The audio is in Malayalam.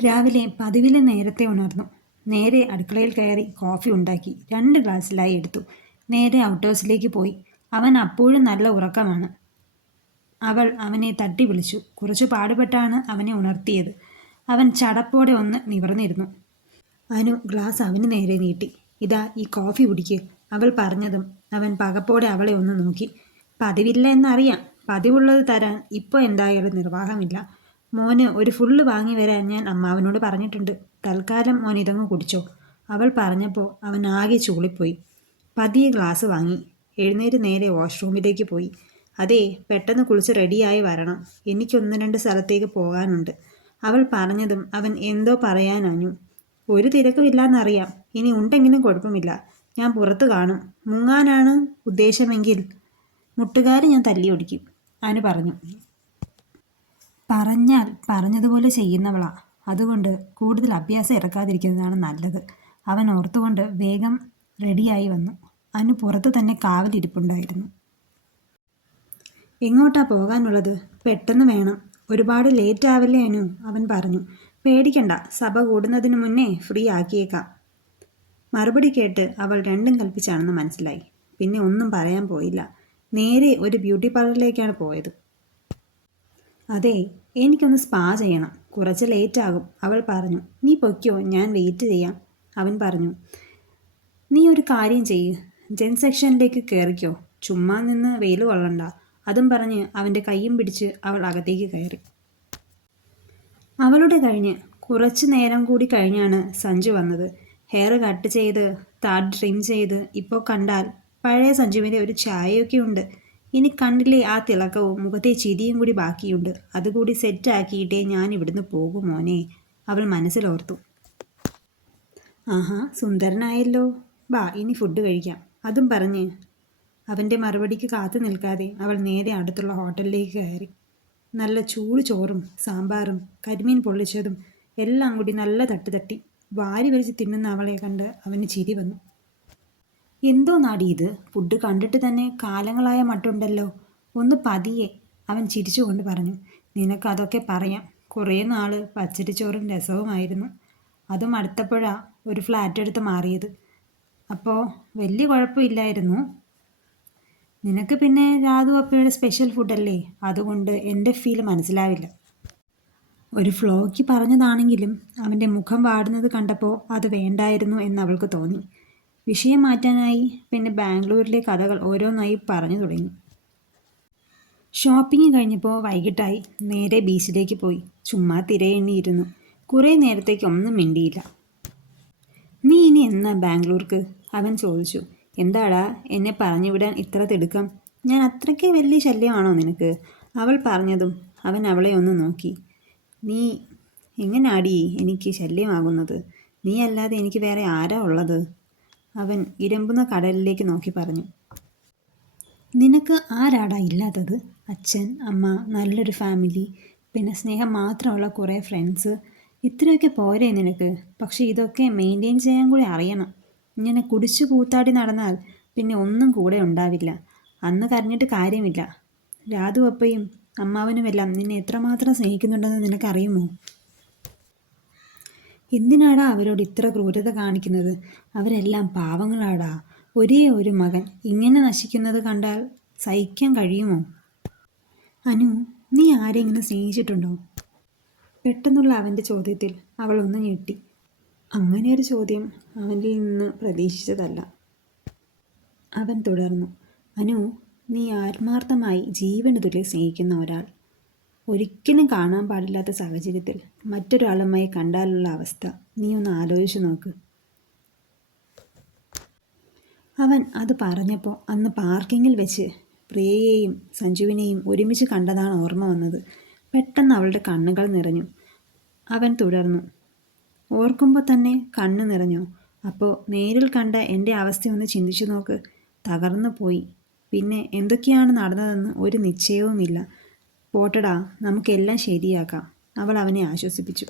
രാവിലെ പതിവിലെ നേരത്തെ ഉണർന്നു. നേരെ അടുക്കളയിൽ കയറി കോഫി ഉണ്ടാക്കി 2 ഗ്ലാസ്സിലായി എടുത്തു. നേരെ ഔട്ട്ഹൗസിലേക്ക് പോയി. അവൻ അപ്പോഴും നല്ല ഉറക്കമാണ്. അവൾ അവനെ തട്ടി വിളിച്ചു. കുറച്ചു പാടുപെട്ടാണ് അവനെ ഉണർത്തിയത്. അവൻ ചടപ്പോടെ ഒന്ന് നിവർന്നിരുന്നു. അനു ഗ്ലാസ് അവന് നേരെ നീട്ടി. "ഇതാ ഈ കോഫി കുടിക്ക്." അവൾ പറഞ്ഞതും അവൻ പകപ്പോടെ അവളെ ഒന്ന് നോക്കി. "പതിവില്ല എന്നറിയാം. പതിവുള്ളത് തരാൻ ഇപ്പോൾ എന്തായാലും നിർവാഹമില്ല. മോന് ഒരു ഫുള്ള് വാങ്ങി വരാൻ ഞാൻ അമ്മാവനോട് പറഞ്ഞിട്ടുണ്ട്. തൽക്കാലം മോൻ ഇതങ്ങ് കുടിച്ചോ." അവൾ പറഞ്ഞപ്പോൾ അവൻ ആകെ ചൂളിപ്പോയി. പതിയെ ഗ്ലാസ് വാങ്ങി എഴുന്നേറ്റ് നേരെ വാഷ്റൂമിലേക്ക് പോയി. "അതേ, പെട്ടെന്ന് കുളിച്ച് റെഡിയായി വരണം. എനിക്കൊന്ന് 2 സ്ഥലത്തേക്ക് പോകാനുണ്ട്." അവൾ പറഞ്ഞതും അവൻ എന്തോ പറയാനഞ്ഞു. "ഒരു തിരക്കുമില്ലാന്നറിയാം. ഇനി ഉണ്ടെങ്കിലും കുഴപ്പമില്ല. ഞാൻ പുറത്ത് കാണും. മുങ്ങാനാണ് ഉദ്ദേശമെങ്കിൽ മുട്ടുകാരി ഞാൻ തല്ലിയൊടിക്കും." അനു പറഞ്ഞു. പറഞ്ഞാൽ പറഞ്ഞതുപോലെ ചെയ്യുന്നവളാ. അതുകൊണ്ട് കൂടുതൽ അഭ്യാസം ഇറക്കാതിരിക്കുന്നതാണ് നല്ലത്. അവൻ ഓർത്തുകൊണ്ട് വേഗം റെഡിയായി വന്നു. അനു പുറത്തു തന്നെ കാവലിരിപ്പുണ്ടായിരുന്നു. "എങ്ങോട്ടാ പോകാനുള്ളത്? പെട്ടെന്ന് വേണം. ഒരുപാട് ലേറ്റ് ആവില്ലേ അനു?" അവൻ പറഞ്ഞു. "പേടിക്കണ്ട, സഭ കൂടുന്നതിന് മുന്നേ ഫ്രീ ആക്കിയേക്കാം." മറുപടി കേട്ട് അവൾ രണ്ടും കൽപ്പിച്ചാണെന്ന് മനസ്സിലായി. പിന്നെ ഒന്നും പറയാൻ പോയില്ല. നേരെ ഒരു ബ്യൂട്ടി പാർലറിലേക്കാണ് പോയത്. "അതെ, എനിക്കൊന്ന് സ്പാ ചെയ്യണം. കുറച്ച് ലേറ്റ് ആകും." അവൾ പറഞ്ഞു. "നീ പൊയ്ക്കോ, ഞാൻ വെയിറ്റ് ചെയ്യാം." അവൻ പറഞ്ഞു. "നീ ഒരു കാര്യം ചെയ്യ്, ജെൻ സെക്ഷനിലേക്ക് കയറിക്കോ. ചുമ്മാ നിന്ന് വെയിൽ കൊള്ളണ്ട." അതും പറഞ്ഞ് അവൻ്റെ കൈയും പിടിച്ച് അവൾ അകത്തേക്ക് കയറി. അവളുടെ കഴിഞ്ഞ് കുറച്ച് നേരം കൂടി കഴിഞ്ഞാണ് സഞ്ജു വന്നത്. ഹെയർ കട്ട് ചെയ്ത് താടി ട്രിം ചെയ്ത് ഇപ്പോൾ കണ്ടാൽ പഴയ സഞ്ജുവിൻ്റെ ഒരു ചായയൊക്കെ ഉണ്ട്. ഇനി കണ്ടില്ലേ ആ തിളക്കവും മുഖത്തെ ചിരിയും കൂടി ബാക്കിയുണ്ട്. അതുകൂടി സെറ്റാക്കിയിട്ടേ ഞാൻ ഇവിടുന്ന് പോകും മോനെ, അവൾ മനസ്സിലോർത്തു. "ആഹാ, സുന്ദരനായല്ലോ. വാ, ഇനി ഫുഡ് കഴിക്കാം." അതും പറഞ്ഞ് അവൻ്റെ മറുപടിക്ക് കാത്തു നിൽക്കാതെ അവൾ നേരെ അടുത്തുള്ള ഹോട്ടലിലേക്ക് കയറി. നല്ല ചൂട് ചോറും സാമ്പാറും കരിമീൻ പൊള്ളിച്ചതും എല്ലാം കൂടി നല്ല തട്ടി വാരി വലിച്ച് തിന്നുന്ന അവളെ കണ്ട് അവന് ചിരി വന്നു. "എന്തോ നാടി ഇത്? ഫുഡ് കണ്ടിട്ട് തന്നെ കാലങ്ങളായ മട്ടുണ്ടല്ലോ." "ഒന്ന് പതിയെ," അവൻ ചിരിച്ചുകൊണ്ട് പറഞ്ഞു. "നിനക്കതൊക്കെ പറയാം. കുറേ നാൾ പച്ചരിച്ചോറും രസവുമായിരുന്നു. അതും അടുത്തപ്പോഴാ ഒരു ഫ്ലാറ്റ് എടുത്ത് മാറിയത്. അപ്പോൾ വലിയ കുഴപ്പമില്ലായിരുന്നു. നിനക്ക് പിന്നെ രാധു അപ്പയുടെ സ്പെഷ്യൽ ഫുഡല്ലേ, അതുകൊണ്ട് എൻ്റെ ഫീൽ മനസ്സിലാവില്ല." ഒരു ഫ്ലോയ്ക്ക് പറഞ്ഞതാണെങ്കിലും അവൻ്റെ മുഖം വാടുന്നത് കണ്ടപ്പോൾ അത് വേണ്ടായിരുന്നു എന്ന് അവൾക്ക് തോന്നി. വിഷയം മാറ്റാനായി പിന്നെ ബാംഗ്ലൂരിലെ കഥകൾ ഓരോന്നായി പറഞ്ഞു തുടങ്ങി. ഷോപ്പിംഗ് കഴിഞ്ഞപ്പോൾ വൈകിട്ടായി. നേരെ ബീച്ചിലേക്ക് പോയി ചുമ്മാ തിരയെണ്ണിയിരുന്നു. കുറേ നേരത്തേക്ക് ഒന്നും മിണ്ടിയില്ല. "നീ ഇനി എന്നാ ബാംഗ്ലൂർക്ക്?" അവൻ ചോദിച്ചു. "എന്താടാ എന്നെ പറഞ്ഞു വിടാൻ ഇത്ര തിടുക്കം? ഞാൻ അത്രയ്ക്ക് വലിയ ശല്യമാണോ നിനക്ക്?" അവൾ പറഞ്ഞതും അവൻ അവളെ ഒന്ന് നോക്കി. "നീ എങ്ങനാടി എനിക്ക് ശല്യമാകുന്നത്? നീ അല്ലാതെ എനിക്ക് വേറെ ആരാ ഉള്ളത്?" അവൻ ഇരമ്പുന്ന കടലിലേക്ക് നോക്കി പറഞ്ഞു. "നിനക്ക് ആരാടാ ഇല്ലാത്തത്? അച്ഛൻ, അമ്മ, നല്ലൊരു ഫാമിലി, പിന്നെ സ്നേഹം മാത്രമുള്ള കുറേ ഫ്രണ്ട്സ്. ഇത്രയൊക്കെ പോരെ നിനക്ക്? പക്ഷെ ഇതൊക്കെ മെയിൻറ്റെയിൻ ചെയ്യാൻ കൂടി അറിയണം. ഇങ്ങനെ കുടിച്ചു കൂത്താടി നടന്നാൽ പിന്നെ ഒന്നും കൂടെ ഉണ്ടാവില്ല. അന്ന് കരഞ്ഞിട്ട് കാര്യമില്ല. രാധു അപ്പയും അമ്മാവനുമെല്ലാം നിന്നെ എത്രമാത്രം സ്നേഹിക്കുന്നുണ്ടെന്ന് നിനക്കറിയുമോ? എന്തിനാടാ അവരോട് ഇത്ര ക്രൂരത കാണിക്കുന്നത്? അവരെല്ലാം പാവങ്ങളാടാ. ഒരേ ഒരു മകൻ ഇങ്ങനെ നശിക്കുന്നത് കണ്ടാൽ സഹിക്കാൻ കഴിയുമോ?" "അനു, നീ ആരെങ്കിലും സ്നേഹിച്ചിട്ടുണ്ടോ?" പെട്ടെന്നുള്ള അവൻ്റെ ചോദ്യത്തിൽ അവൾ ഒന്ന് ഞെട്ടി. അങ്ങനെയൊരു ചോദ്യം അവനിൽ നിന്ന് പ്രതീക്ഷിച്ചതല്ല. അവൻ തുടർന്നു. "അനു, നീ ആത്മാർത്ഥമായി ജീവന് തുല്യം സ്നേഹിക്കുന്ന ഒരാൾ ഒരിക്കലും കാണാൻ പാടില്ലാത്ത സാഹചര്യത്തിൽ മറ്റൊരാളുമായി കണ്ടാലുള്ള അവസ്ഥ നീ ഒന്ന് ആലോചിച്ചു നോക്ക്." അവൻ അത് പറഞ്ഞപ്പോൾ അന്ന് പാർക്കിങ്ങിൽ വെച്ച് പ്രിയയെയും സഞ്ജുവിനെയും ഒരുമിച്ച് കണ്ടതാണ് ഓർമ്മ വന്നത്. പെട്ടെന്ന് അവളുടെ കണ്ണുകൾ നിറഞ്ഞു. അവൻ തുടർന്നു. "ഓർക്കുമ്പോൾ തന്നെ കണ്ണ് നിറഞ്ഞോ? അപ്പോൾ നേരിൽ കണ്ട എൻ്റെ അവസ്ഥയൊന്ന് ചിന്തിച്ചു നോക്ക്. തകർന്നു പോയി. പിന്നെ എന്തൊക്കെയാണ് നടന്നതെന്ന് ഒരു നിശ്ചയവുമില്ല. പോട്ടടാ, നമുക്കെല്ലാം ശരിയാക്കാം." അവൾ അവനെ ആശ്വസിപ്പിച്ചു.